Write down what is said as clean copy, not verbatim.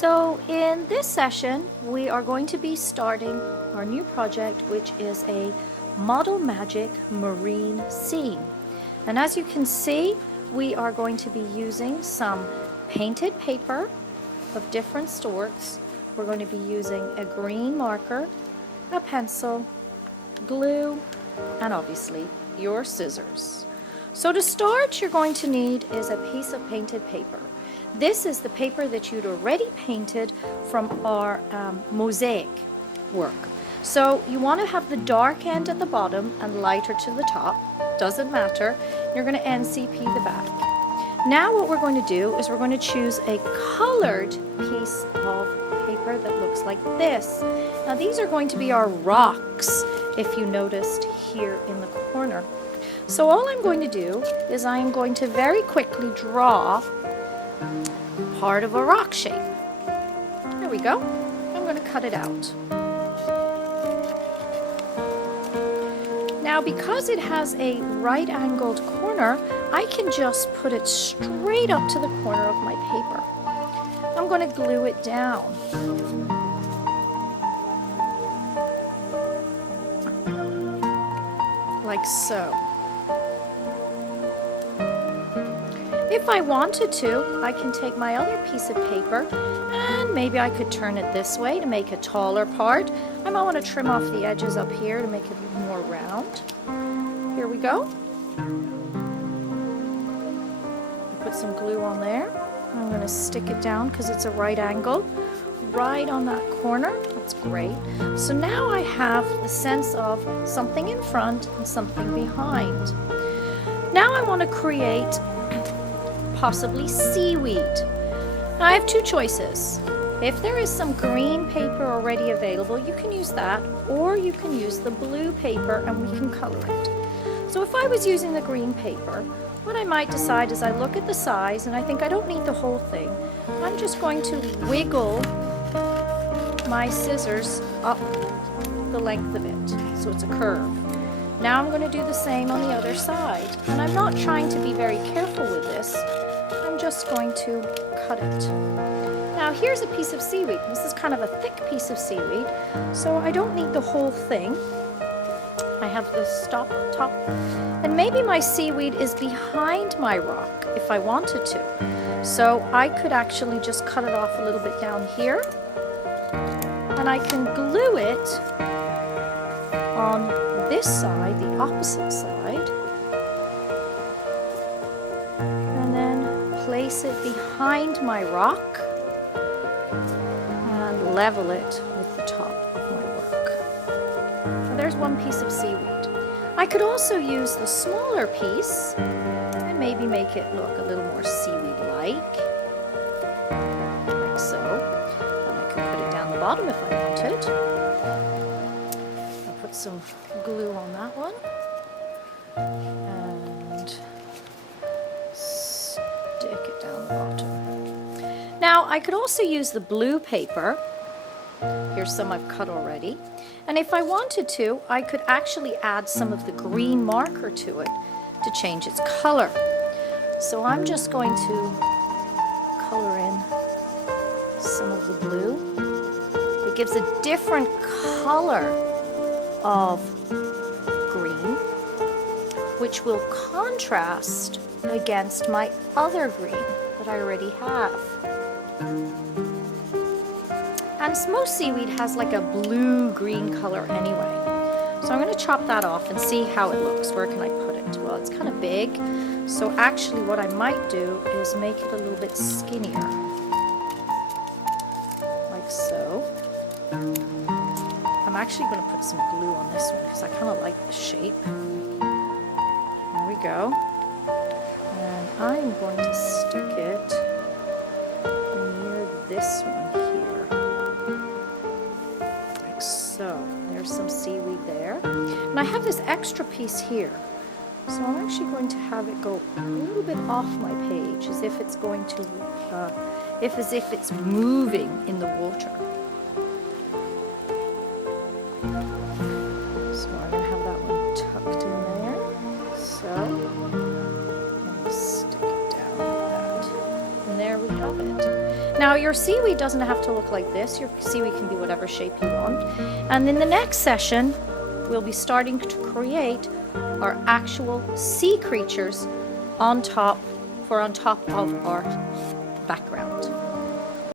So in this session, we are going to be starting our new project, which is a Model Magic marine scene. And as you can see, we are going to be using some painted paper of different sorts. We're going to be using a green marker, a pencil, glue, and obviously your scissors. So to start, you're going to need is a piece of painted paper. This is the paper that you'd already painted from our mosaic work. So you want to have the dark end at the bottom and lighter to the top. Doesn't matter. You're going to NCP the back. Now what we're going to do is we're going to choose a colored piece of paper that looks like this. Now these are going to be our rocks, if you noticed here in the corner. So all I'm going to do is I'm going to very quickly draw part of a rock shape. There we go. I'm going to cut it out. Now because it has a right-angled corner, I can just put it straight up to the corner of my paper. I'm going to glue it down. Like so. If I wanted to, I can take my other piece of paper and maybe I could turn it this way to make a taller part. I might want to trim off the edges up here to make it more round. Here we go. Put some glue on there. I'm going to stick it down because it's a right angle, right on that corner. That's great. So now I have the sense of something in front and something behind. Now I want to create possibly seaweed. Now I have two choices. If there is some green paper already available, you can use that, or you can use the blue paper and we can color it. So if I was using the green paper, what I might decide is I look at the size and I think I don't need the whole thing. I'm just going to wiggle my scissors up the length of it, so it's a curve. Now I'm going to do the same on the other side, and I'm not trying to be very careful with this. I'm just going to cut it. Now here's a piece of seaweed. This is kind of a thick piece of seaweed, so I don't need the whole thing. I have the top, and maybe my seaweed is behind my rock if I wanted to. So I could actually just cut it off a little bit down here, and I can glue it on this side, the opposite side, and then place it behind my rock and level it with the top of my work. So there's one piece of seaweed. I could also use the smaller piece and maybe make it look a little more seaweed-like, like so. And I could put it down the bottom if I wanted. I'll put some glue on that one and stick it down the bottom. Now I could also use the blue paper. Here's some I've cut already. And if I wanted to, I could actually add some of the green marker to it to change its color. So I'm just going to color in some of the blue. It gives a different color of green, which will contrast against my other green that I already have. And most seaweed has like a blue-green color anyway. So I'm going to chop that off and see how it looks. Where can I put it? Well, it's kind of big. So actually what I might do is make it a little bit skinnier. Like so. I'm actually going to put some glue on this one because I kind of like the shape. There we go. And I'm going to stick it near this one here. Like so. There's some seaweed there. And I have this extra piece here. So I'm actually going to have it go a little bit off my page as if it's going to, as if it's moving in the water. So I'm going to have that one tucked in there. So, I'm going to stick it down like that. And there we have it. Now your seaweed doesn't have to look like this. Your seaweed can be whatever shape you want. And in the next session, we'll be starting to create our actual sea creatures on top of our background.